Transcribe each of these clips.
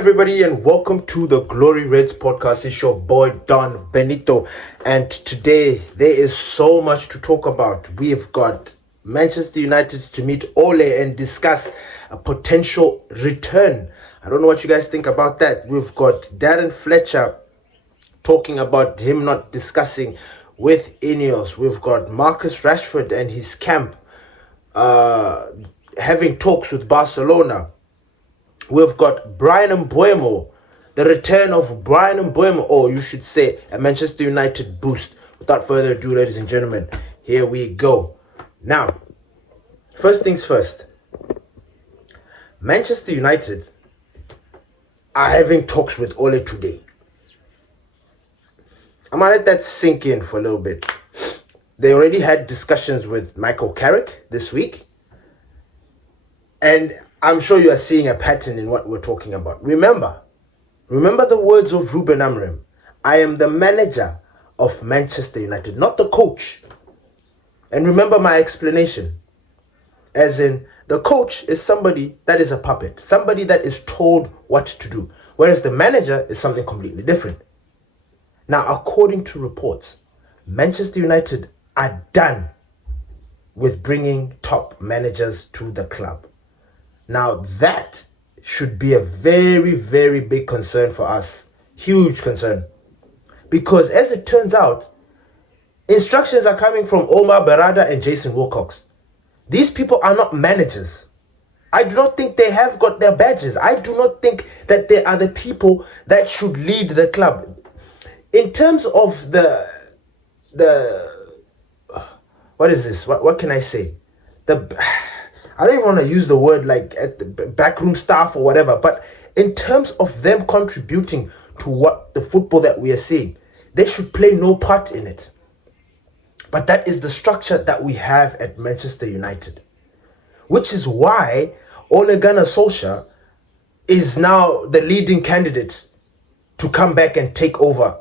everybody, and welcome to the Glory Reds podcast. It's your boy Don Benito, and today there is so much to talk about. We've got Manchester United to meet OLE and discuss a potential return. I don't know what you guys think about that. We've got Darren Fletcher talking about him not discussing with INEOS. We've got Marcus Rashford and his camp having talks with Barcelona. We've got Bryan Mbeumo, the return of Bryan Mbeumo, or you should say a Manchester United boost. Without further ado, ladies and gentlemen, here we go. Now, first things first. Manchester United are having talks with OLE today. I'm going to let that sink in for a little bit. They already had discussions with Michael Carrick this week. And I'm sure you are seeing a pattern in what we're talking about. Remember the words of Ruben Amorim. I am the manager of Manchester United, not the coach. And remember my explanation. As in, the coach is somebody that is a puppet, somebody that is told what to do, whereas the manager is something completely different. Now, according to reports, Manchester United are done with bringing top managers to the club. Now, that should be a very, very big concern for us. Huge concern. Because as it turns out, instructions are coming from Omar Berrada and Jason Wilcox. These people are not managers. I do not think they have got their badges. I do not think that they are the people that should lead the club. In terms of the what is this? What can I say? I don't even want to use the word like at the backroom staff or whatever, but in terms of them contributing to what the football that we are seeing, they should play no part in it. But that is the structure that we have at Manchester United, which is why Ole Gunnar Solskjaer is now the leading candidate to come back and take over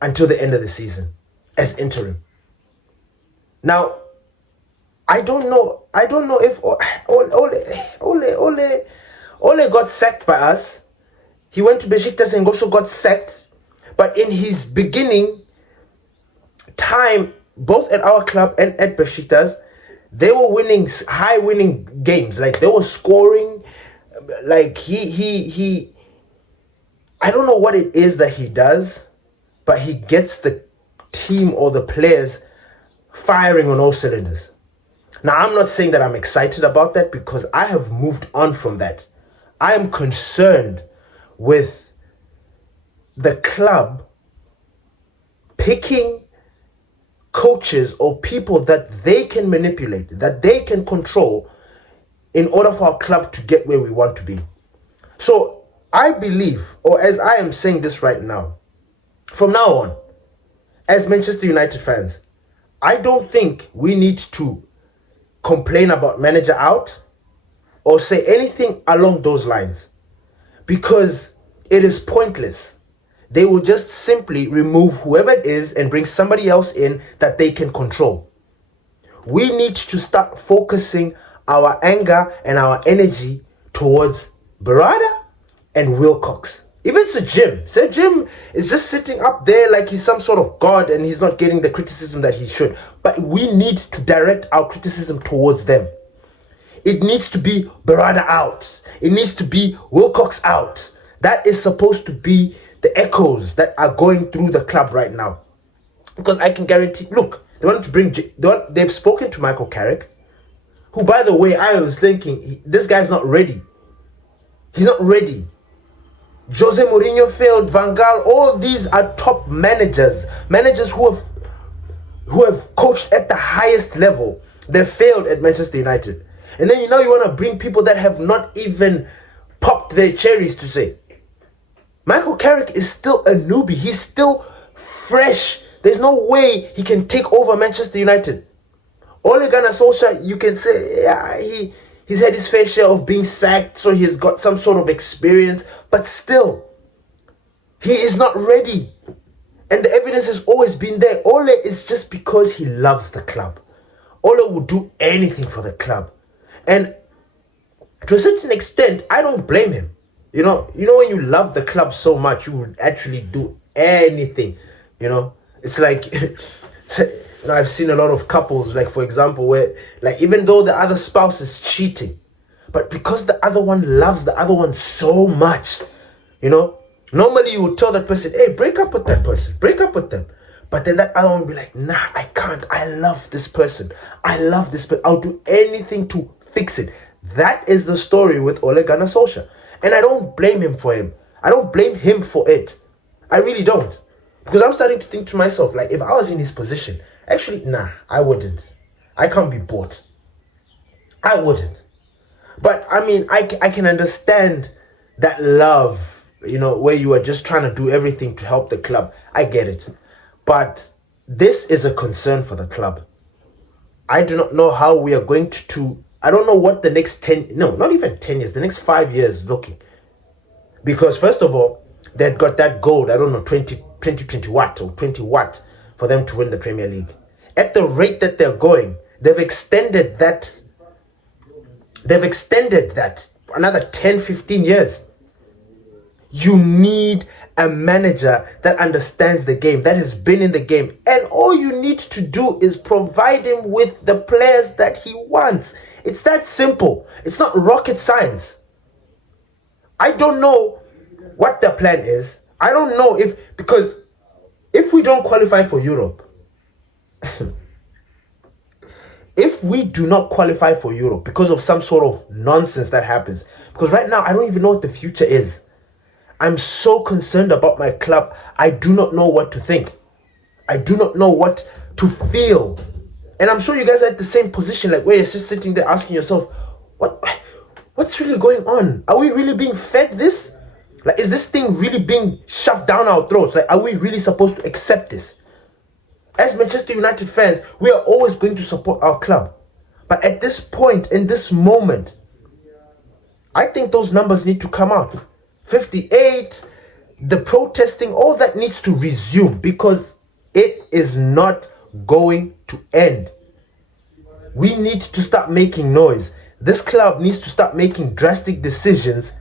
until the end of the season as interim. Now, I don't know if Ole got sacked by us. He went to Besiktas and also got sacked. But in his beginning time, both at our club and at Besiktas, they were winning high winning games. Like they were scoring. Like he I don't know what it is that he does, but he gets the team or the players firing on all cylinders. Now, I'm not saying that I'm excited about that because I have moved on from that. I am concerned with the club picking coaches or people that they can manipulate, that they can control in order for our club to get where we want to be. So I believe, or as I am saying this right now, from now on, as Manchester United fans, I don't think we need to complain about manager out or say anything along those lines because it is pointless. They will just simply remove whoever it is and bring somebody else in that they can control. We need to start focusing our anger and our energy towards Berrada and Wilcox. Even Sir Jim is just sitting up there like he's some sort of god and he's not getting the criticism that he should. But we need to direct our criticism towards them. It needs to be Berrada out. It needs to be Wilcox out. That is supposed to be the echoes that are going through the club right now. Because I can guarantee, look, they want to bring, they've spoken to Michael Carrick, who, by the way, I was thinking, this guy's not ready. He's not ready. Jose Mourinho failed, Van Gaal, all these are top managers who have coached at the highest level. They failed at Manchester United. And then you want to bring people that have not even popped their cherries to say. Michael Carrick is still a newbie. He's still fresh. There's no way he can take over Manchester United. Ole Gunnar Solskjaer, you can say, yeah, he's had his fair share of being sacked, so he's got some sort of experience, but still, he is not ready. And the evidence has always been there. Ole is just because he loves the club. Ole will do anything for the club. And to a certain extent, I don't blame him. When you love the club so much, you would actually do anything. It's like I've seen a lot of couples, like for example, where like even though the other spouse is cheating, but because the other one loves the other one so much, normally you would tell that person, hey, break up with that person, break up with them. But then that other one will be like, nah, I can't. I love this person. I'll do anything to fix it. That is the story with Ole Gunnar Solskjaer. And I don't blame him for him. I don't blame him for it. I really don't. Because I'm starting to think to myself, like, if I was in his position, actually, nah, I wouldn't. I can't be bought. I wouldn't. But, I mean, I can understand that love, where you are just trying to do everything to help the club. I get it. But this is a concern for the club. I do not know how we are going to I don't know what the next 10, no, not even 10 years, the next 5 years looking. Because first of all, they've got that goal, I don't know, 20 watt or 20 watt for them to win the Premier League. At the rate that they're going, they've extended that for another 10, 15 years. You need a manager that understands the game, that has been in the game. And all you need to do is provide him with the players that he wants. It's that simple. It's not rocket science. I don't know what the plan is. I don't know because if we don't qualify for Europe, if we do not qualify for Europe because of some sort of nonsense that happens, because right now I don't even know what the future is. I'm so concerned about my club. I do not know what to think. I do not know what to feel. And I'm sure you guys are at the same position, like where you're just sitting there asking yourself, what's really going on? Are we really being fed this? Like, is this thing really being shoved down our throats? Like, are we really supposed to accept this? As Manchester United fans, we are always going to support our club. But at this point, in this moment, I think those numbers need to come out. 58, the protesting, all that needs to resume because it is not going to end. We need to start making noise. This club needs to start making drastic decisions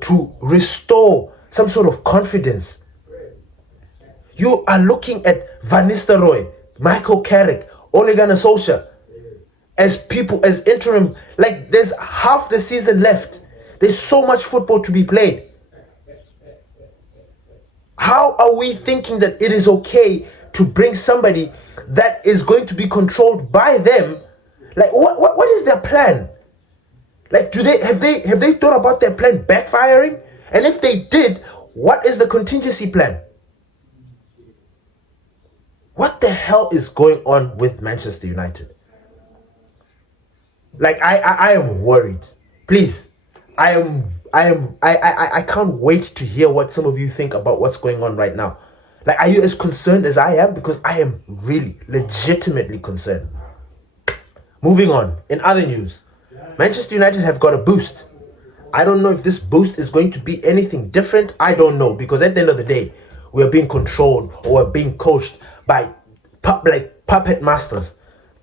to restore some sort of confidence. You are looking at Van Nistelrooy, Michael Carrick, Ole Gunnar Solskjaer as people, as interim. Like, there's half the season left. There's so much football to be played. How are we thinking that it is okay to bring somebody that is going to be controlled by them? Like, what is their plan? Like, have they thought about their plan backfiring? And if they did, what is the contingency plan? What the hell is going on with Manchester United? Like, I am worried. Please. I can't wait to hear what some of you think about what's going on right now. Like, are you as concerned as I am? Because I am really, legitimately concerned. Moving on, in other news, Manchester United have got a boost. I don't know if this boost is going to be anything different. I don't know, because at the end of the day, we are being controlled or we're being coached by puppet masters.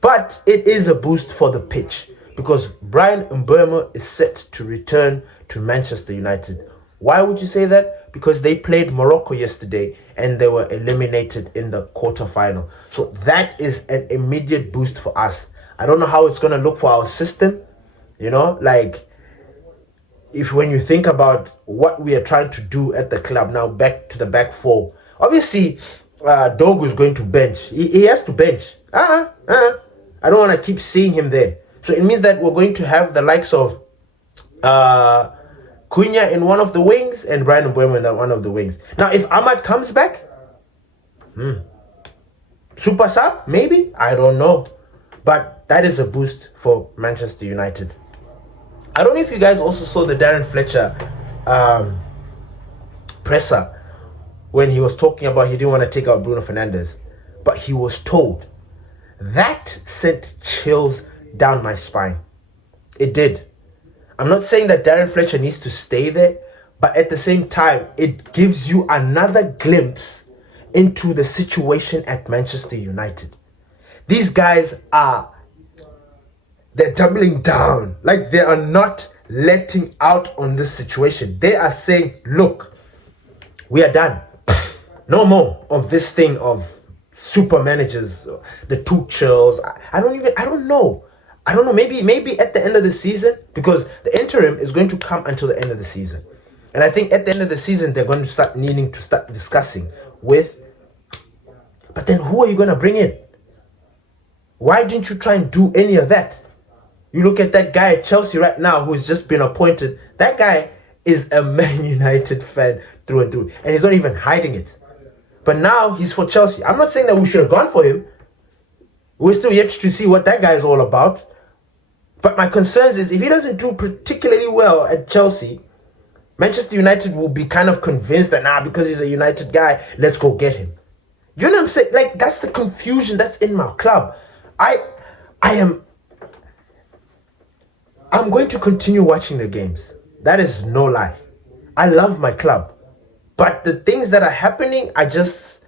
But it is a boost for the pitch, because Bryan Mbeumo is set to return to Manchester United. Why would you say that? Because they played Morocco yesterday and they were eliminated in the quarterfinal. So that is an immediate boost for us. I don't know how it's going to look for our system. Like, if when you think about what we are trying to do at the club now, back to the back four. Obviously, Dogu is going to bench. He has to bench. I don't want to keep seeing him there. So it means that we're going to have the likes of Cunha in one of the wings and Bryan Mbeumo in one of the wings. Now, if Ahmad comes back, super sub, maybe? I don't know. But that is a boost for Manchester United. I don't know if you guys also saw the Darren Fletcher presser when he was talking about he didn't want to take out Bruno Fernandes. But he was told. That sent chills down my spine. It did. I'm not saying that Darren Fletcher needs to stay there, but at the same time, it gives you another glimpse into the situation at Manchester United. These guys they're doubling down. Like, they are not letting out on this situation. They are saying, look, we are done. No more of this thing of super managers, the Tuchels. I don't know. Maybe at the end of the season, because the interim is going to come until the end of the season. And I think at the end of the season, they're going to start needing to start discussing with, but then who are you going to bring in? Why didn't you try and do any of that? You look at that guy at Chelsea right now who's just been appointed. That guy is a Man United fan through and through. And he's not even hiding it. But now he's for Chelsea. I'm not saying that we should have gone for him. We're still yet to see what that guy is all about. But my concern is if he doesn't do particularly well at Chelsea, Manchester United will be kind of convinced that, because he's a United guy, let's go get him. You know what I'm saying? Like, that's the confusion that's in my club. I'm going to continue watching the games. That is no lie. I love my club. But the things that are happening, I just,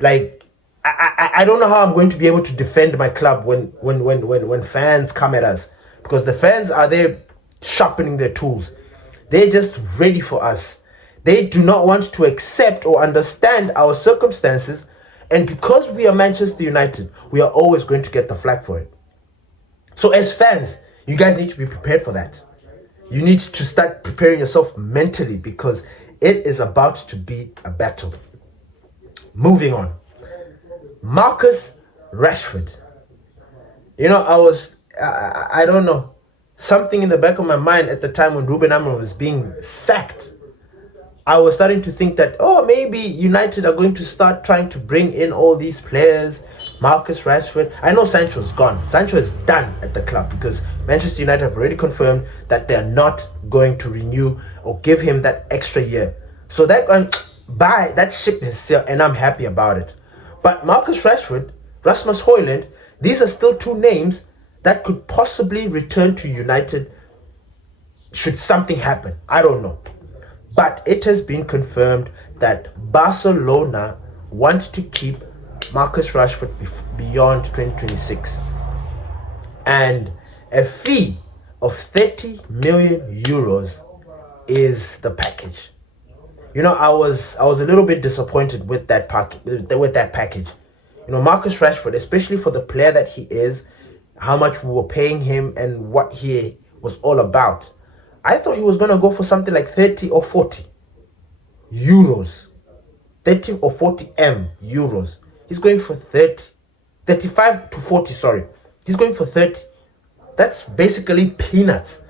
like, I don't know how I'm going to be able to defend my club when fans come at us. Because the fans are there sharpening their tools. They're just ready for us. They do not want to accept or understand our circumstances. And because we are Manchester United, we are always going to get the flag for it. So as fans, you guys need to be prepared for that. You need to start preparing yourself mentally because it is about to be a battle. Moving on. Marcus Rashford. You know, I don't know. Something in the back of my mind at the time when Ruben Amorim was being sacked, I was starting to think that, maybe United are going to start trying to bring in all these players. Marcus Rashford. I know Sancho's gone. Sancho is done at the club because Manchester United have already confirmed that they're not going to renew or give him that extra year. So that that ship has sailed, and I'm happy about it. But Marcus Rashford, Rasmus Højlund, these are still two names that could possibly return to United should something happen. I don't know. But it has been confirmed that Barcelona want to keep Marcus Rashford beyond 2026. And a fee of 30 million euros is the package. You know, I was a little bit disappointed with that package. You know, Marcus Rashford, especially for the player that he is, how much we were paying him and what he was all about. I thought he was going to go for something like 30 or 40 euros. 30 or 40 euros. He's going for 30. 35 to 40, sorry. He's going for 30. That's basically peanuts.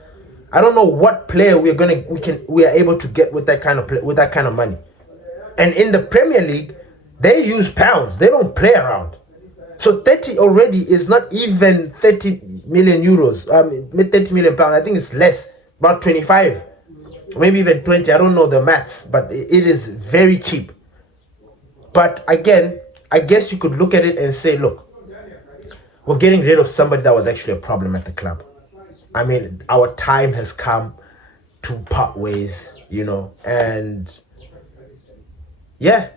I don't know what player we are able to get with that kind of money. And in the Premier League, they use pounds. They don't play around. So 30 already is not even 30 million euros. 30 million pounds. I think it's less. About 25. Maybe even 20. I don't know the maths. But it is very cheap. But again, I guess you could look at it and say, look, we're getting rid of somebody that was actually a problem at the club. I mean, our time has come to part ways, you know. And yeah,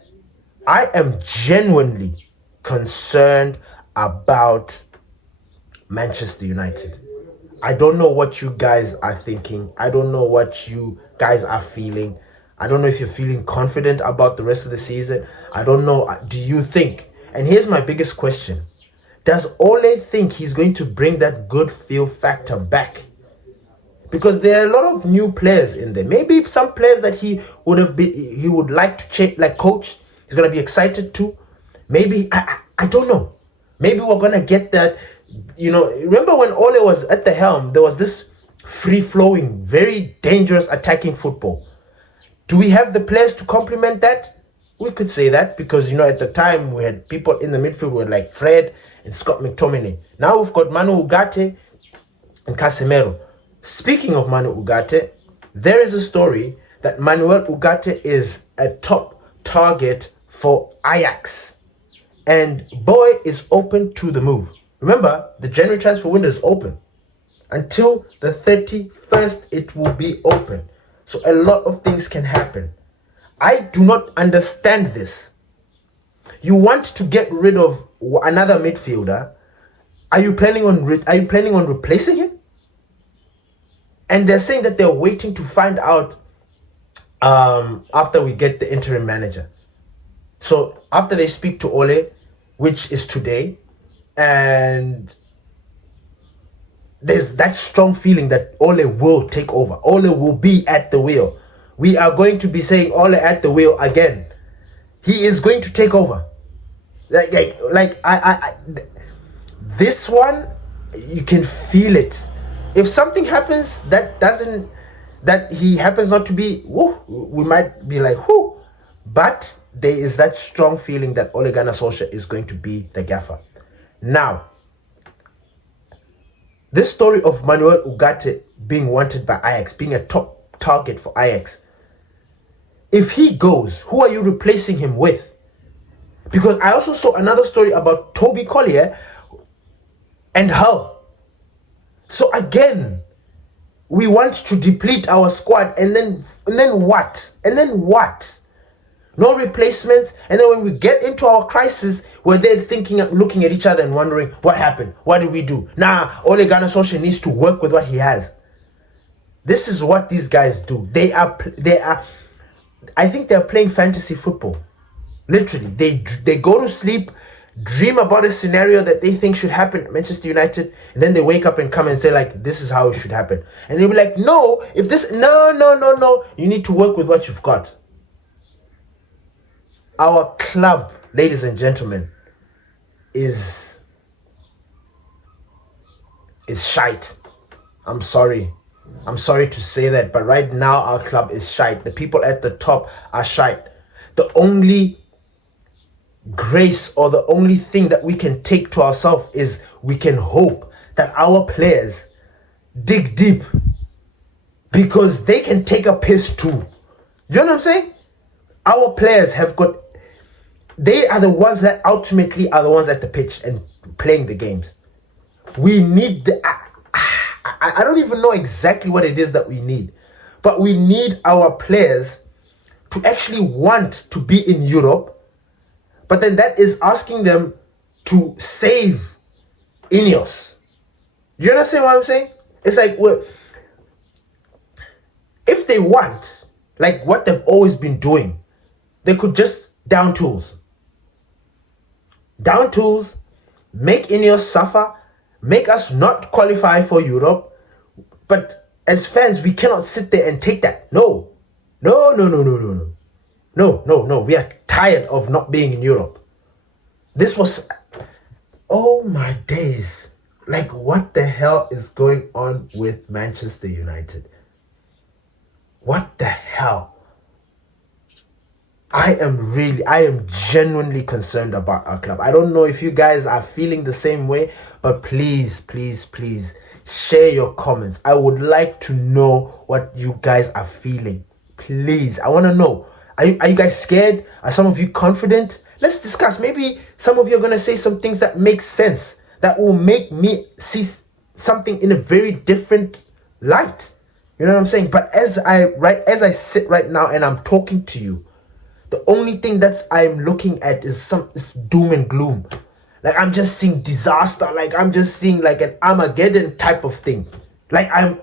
I am genuinely concerned about Manchester United. I don't know what you guys are thinking. I don't know what you guys are feeling. I don't know if you're feeling confident about the rest of the season. I don't know. Do you think? And here's my biggest question. Does Ole think he's going to bring that good feel factor back? Because there are a lot of new players in there. Maybe some players that he would like to change, like coach. He's going to be excited too. Maybe, I don't know. Maybe we're going to get that. You know, remember when Ole was at the helm, there was this free-flowing, very dangerous attacking football. Do we have the players to complement that? We could say that because, you know, at the time we had people in the midfield who were like Fred and Scott McTominay. Now we've got Manu Urgate and Casemiro. Speaking of Manu Urgate, there is a story that Manuel Ugarte is a top target for Ajax. And boy is open to the move. Remember, the January transfer window is open. Until the 31st, it will be open. So a lot of things can happen. I do not understand this. You want to get rid of another midfielder. Are you planning on replacing him? And they're saying that they're waiting to find out after we get the interim manager. So after they speak to Ole, which is today, and there's that strong feeling that Ole will take over. Ole will be at the wheel. We are going to be saying Ole at the wheel again. He is going to take over. This one, you can feel it. If something happens that he happens not to be, we might be like, whoo. But there is that strong feeling that Ole Gunnar Solskjaer is going to be the gaffer. Now, this story of Manu Urgate being wanted by Ajax, being a top target for Ajax, if he goes, who are you replacing him with? Because I also saw another story about Toby Collier and Hull. So again, we want to deplete our squad, and then what? And then what? No replacements. And then when we get into our crisis, we're there looking at each other and wondering, what happened? What did we do? Ole Gunnar Solskjaer needs to work with what he has. This is what these guys do. I think they're playing fantasy football. Literally, they go to sleep, dream about a scenario that they think should happen at Manchester United, and then they wake up and come and say, like, this is how it should happen. And they'll be like, no, you need to work with what you've got. Our club, ladies and gentlemen, is shite. I'm sorry to say that, but right now our club is shite. The people at the top are shite. The only grace or the only thing that we can take to ourselves is we can hope that our players dig deep, because they can take a piss too. You know what I'm saying? Our players they are the ones that ultimately are the ones at the pitch and playing the games. We need I don't even know exactly what it is that we need, but we need our players to actually want to be in Europe. But then that is asking them to save INEOS. You understand what I'm saying? It's like, if they want, like what they've always been doing, they could just down tools, make INEOS suffer, make us not qualify for Europe. But as fans, we cannot sit there and take that. No. We are tired of not being in Europe. This was, oh my days. Like, what the hell is going on with Manchester United? What the hell? I am genuinely concerned about our club. I don't know if you guys are feeling the same way, but please share your comments. I would like to know what you guys are feeling. Please, I want to know. Are you guys scared? Are some of you confident? Let's discuss. Maybe some of you are going to say some things that make sense, that will make me see something in a very different light. You know what I'm saying? But as I sit right now and I'm talking to you, the only thing that I'm looking at is doom and gloom. Like, I'm just seeing disaster. Like, I'm just seeing like an Armageddon type of thing. Like, I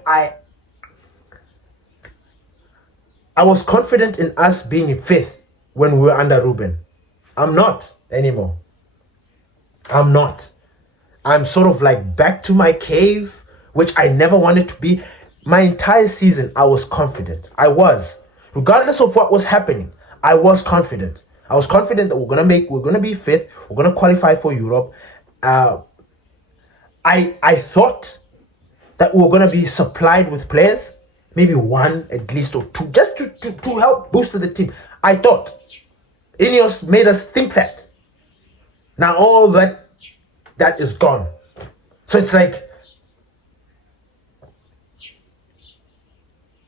was confident in us being fifth when we were under Ruben. I'm not anymore. I'm not. I'm sort of like back to my cave, which I never wanted to be. My entire season, I was confident. I was. Regardless of what was happening, I was confident. I was confident that we're gonna be fifth. We're gonna qualify for Europe. I thought that we were gonna be supplied with players, maybe one at least or two, just to help boost the team. I thought INEOS made us think that. Now all that is gone. So it's like,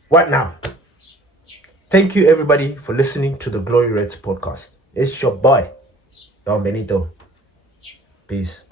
what now? Thank you, everybody, for listening to the Glory Reds podcast. It's your boy, Don Benito. Peace.